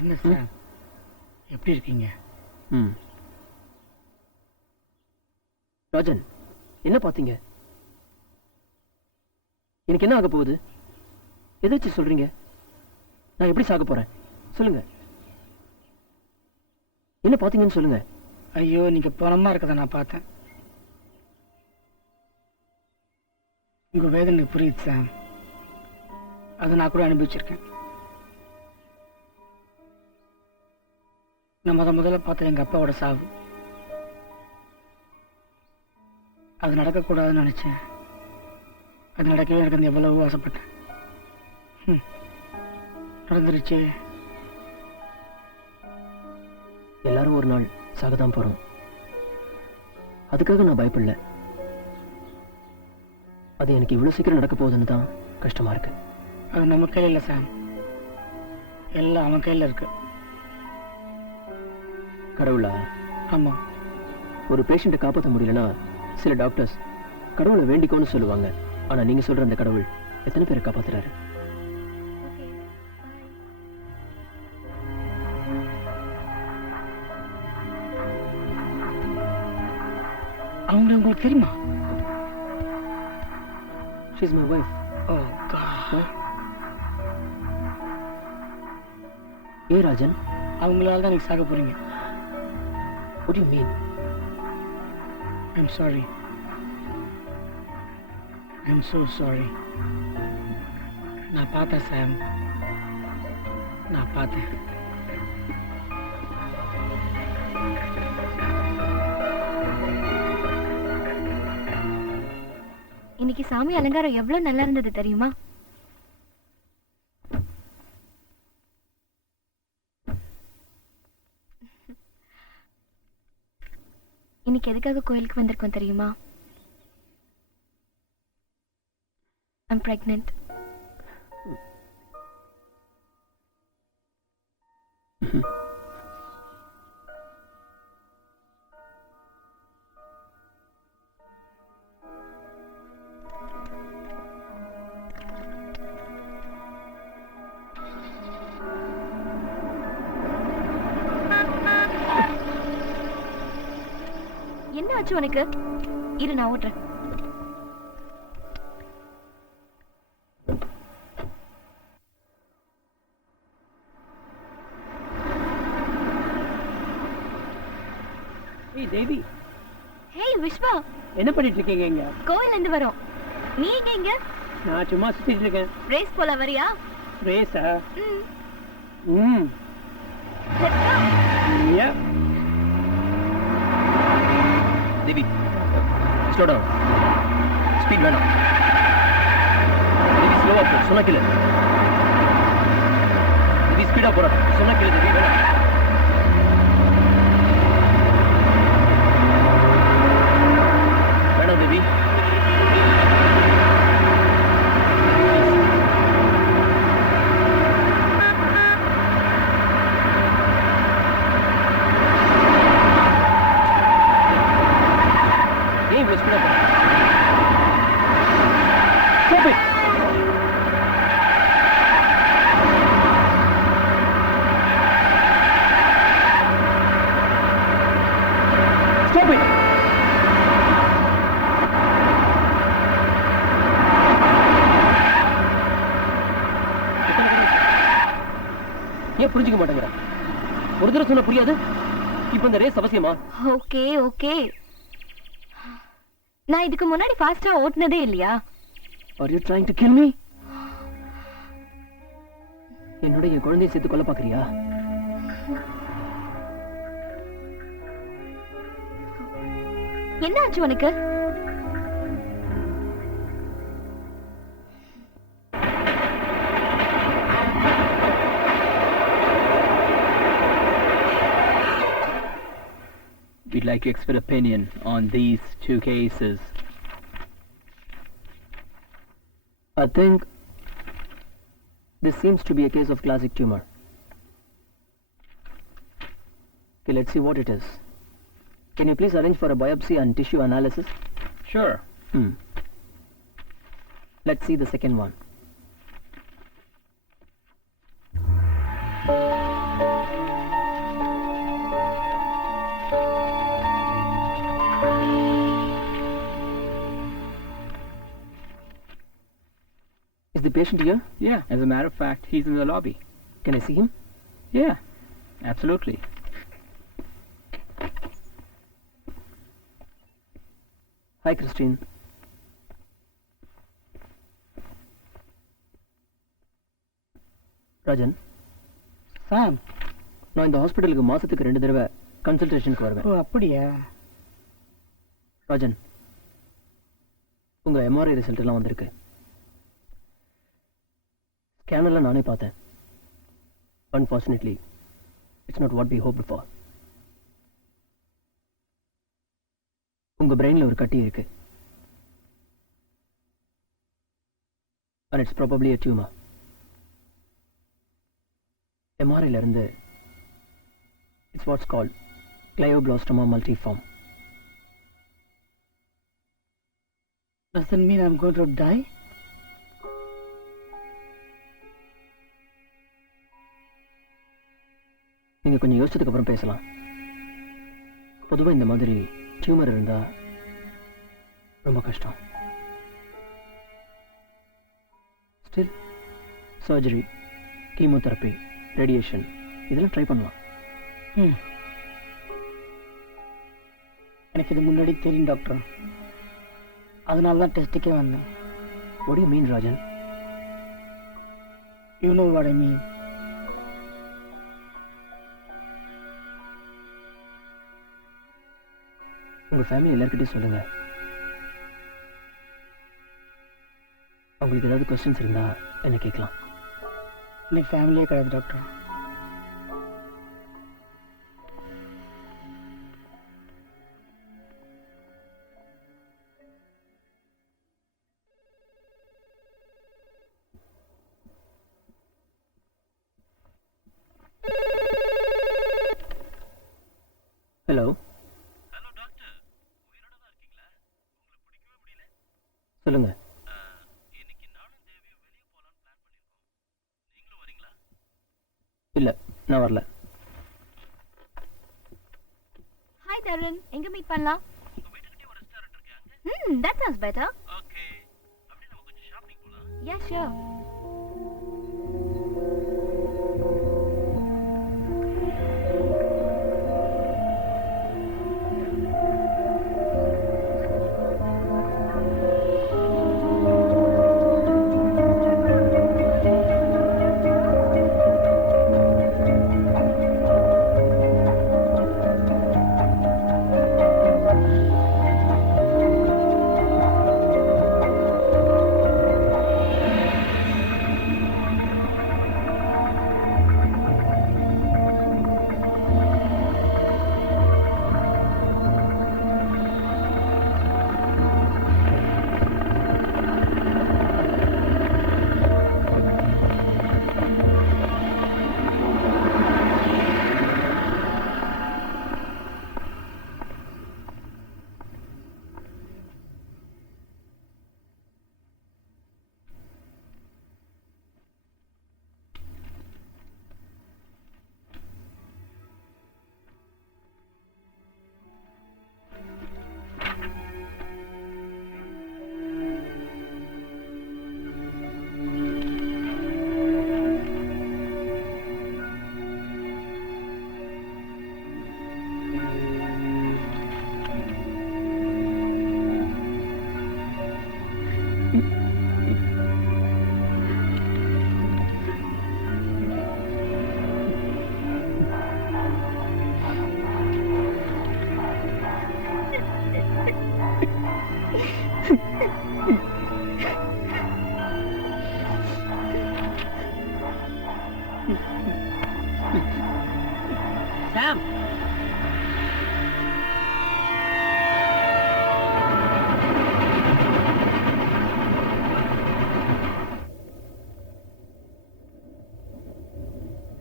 என்ன சார் எப்படி இருக்கீங்க? ம். ராஜன், என்ன பார்த்தீங்க? எனக்கு என்ன ஆக போகுது? எதை வச்சு சொல்றீங்க? நான் எப்படி சாக போறேன் சொல்லுங்க. என்ன பார்த்தீங்கன்னு சொல்லுங்க. ஐயோ, நீங்க பணமா இருக்கதை நான் பார்த்தேன். உங்க வேதனை புரியுது சார். அதை நான் கூட அனுபவிச்சிருக்கேன். நான் முதல்ல பார்த்தது எங்க அப்பாவோட சாவு. அது நடக்கக்கூடாதுன்னு நினைச்சேன். அது நடக்கவே எனக்கு எவ்வளவோ ஆசைப்பட்டேன். நடந்துருச்சு. எல்லாரும் ஒரு நாள் சாகதான் போறோம். அதுக்காக நான் பயப்படல. அது எனக்கு இவ்வளவு சீக்கிரம் நடக்க போகுதுன்னு தான் கஷ்டமா இருக்கு. அது நம்ம கையில் இல்லை சாம். எல்லாம் அவன் கையில் இருக்கு. கடவுளா? ஆமா. ஒரு பேஷண்ட்டை காப்பாற்ற முடியலன்னா சில டாக்டர்ஸ் கடவுளை வேண்டிக்கோன்னு சொல்லுவாங்க. ஆனா நீங்க சொல்ற அந்த கடவுள் எத்தனை பேரை காப்பாத்துறாரு? அவங்க உங்களுக்கு தெரியுமா? She's my wife. Oh God. ஏ ராஜன், அவங்களால தான் நீங்க சாக போறீங்க. What do you mean? I'm sorry. I'm so sorry. நான் பார்த்தேன் சாம். நான் பார்த்தேன். இன்னைக்கு சாமி அலங்காரம் எவ்வளவு நல்லா இருந்தது தெரியுமா? இன்னைக்கு எதுக்காக கோயிலுக்கு வந்திருக்கோம் தெரியுமா? I'm pregnant. என்ன ஆச்சு உனக்கு? இரு, நான் ஓட்டுறேன். ஏய் தேவி. ஹேய் விஸ்வா, என்ன பண்ணிட்டு இருக்கீங்க இங்க? கோயில்ல இருந்து வரோம். நீ எங்க இங்க? நான் சும்மா சுத்திட்டு இருக்கேன். ரேஸ் போல வரியா? ரேஸா? ம். Let's go. Yeah. Devi, slow down. Speed வேணாம். தேவி ஸ்லோவா போ, சொன்னா கேளு. தேவி ஸ்பீடா போற, சொன்னா கேளு தேவி, வேணாம். வேணாம் தேவி. ஏன் இவ்வளவு ஸ்பீடா போற? Stop it! Stop it! ஏன் புரிஞ்சுக்க மாட்டேங்கிற? ஒரு தடவை சொன்னா புரியாது. இப்ப இந்த ரேஸ் அவசியமா? Okay okay. நான் இதுக்கு முன்னாடி ஃபாஸ்டா ஓட்டுனதே இல்லையா? Are you trying to kill me? என்னோட என் குழந்தையை சேர்த்து கொல்ல பாக்குறியா? என்ன ஆச்சு உனக்கு? We'd like your expert opinion on these two cases. I think this seems to be a case of classic tumor. Okay, let's see what it is. Can you please arrange for a biopsy and tissue analysis? Sure. Let's see the second one. patient here? Yeah, as a matter of fact, he's in the lobby. Can I see him? Yeah, absolutely. Hi, Christine. Rajan, சாம். நான் இந்த ஹாஸ்பிட்டலுக்கு மாசத்துக்கு 2 தடவை கன்சல்டேஷனுக்கு வருவேன். ஓ அப்படியா? ராஜன், உங்க MRI result எல்லாம் வந்திருக்கு. ஸ்கேனெல்லாம் நானே பார்த்தேன். Unfortunately, it's not what we hoped for. உங்க பிரெயின்ல ஒரு கட்டி இருக்கு. And it's probably a tumor. எம்ஆர்ஐல இருந்து it's what's called glioblastoma multiforme. Does that mean I'm going to die? நீங்க கொஞ்சம் யோசிச்சதுக்கு அப்புறம் பேசலாம். பொதுவா இந்த மாதிரி டியூமர் இருந்தா ரொம்ப கஷ்டம். ஸ்டில் சர்ஜரி, கீமோதெரப்பி, ரேடியேஷன் இதெல்லாம் ட்ரை பண்ணலாம். எனக்கு இது முன்னாடி தெரியும் டாக்டர். அதனால தான் டெஸ்ட்டுக்கே வந்தேன். What do you mean, Rajan? You know what I mean. உங்க ஃபேமிலி எல்லார்கிட்டையும் சொல்லுங்க. உங்களுக்கு ஏதாவது கொஸ்டின்ஸ் இருந்தா என்ன கேட்கலாம். எனக்கு ஃபேமிலியே கிடையாது டாக்டர். ஹலோ. சொல்லுங்க. இல்ல, நான் வரல. ஹாய் தருண், எங்க மீட் பண்ணலாம்? that sounds better. Okay. அப்படியே நம்ம கொஞ்சம் ஷாப்பிங் போலாம். Yeah, sure. Sam.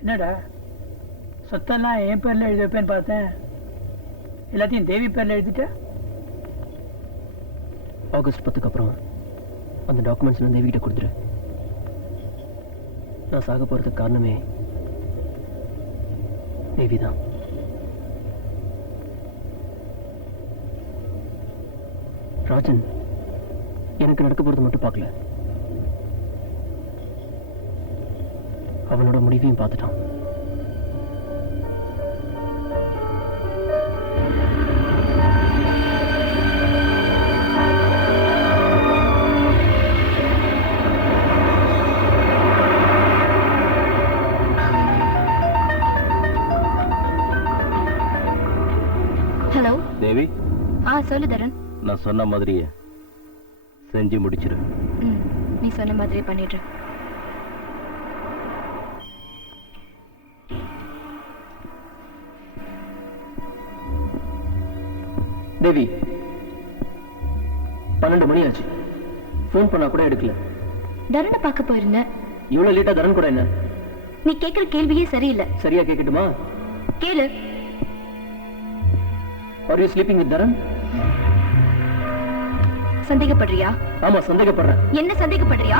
என்னடா சொத்தெல்லாம் என் பேர்ல எழுதி வைப்பேன்னு பார்த்தேன். எல்லாத்தையும் தேவி பேர்ல எழுதிட்ட. ஆகஸ்ட் 10க்கு அப்புறம் அந்த டாக்குமெண்ட்ஸ் நான் தேவிகிட்ட கொடுத்துரு. நான் சாக போறதுக்கு காரணமே தேவி தான். ராஜன் எனக்கு நடக்க போறது மட்டும் பார்க்கல, அவனோட முடிவையும் பார்த்துட்டான். ஹலோ. தேவி, சொல்லு தருண். நான் சொன்ன மாதிரியே செஞ்சு முடிச்சிரு. நீ சொன்ன மாதிரி பண்ணிடுறேன். தேவி, 12 மணி ஆச்சு. ஃபோன் பண்ணா கூட எடுக்கல. தருணை பார்க்க போயிருந்தேன். இவ்வளவு லேட்டா தரன் கூட என்ன? நீ கேட்கிற கேள்வியே சரியில்லை. சரியா கேட்கட்டுமா? கேளு. Are you sleeping with Dharan? சந்தேகப்படுறியா? ஆமா, சந்தேகப்படுறேன். என்ன சந்தேகப்படுறியா?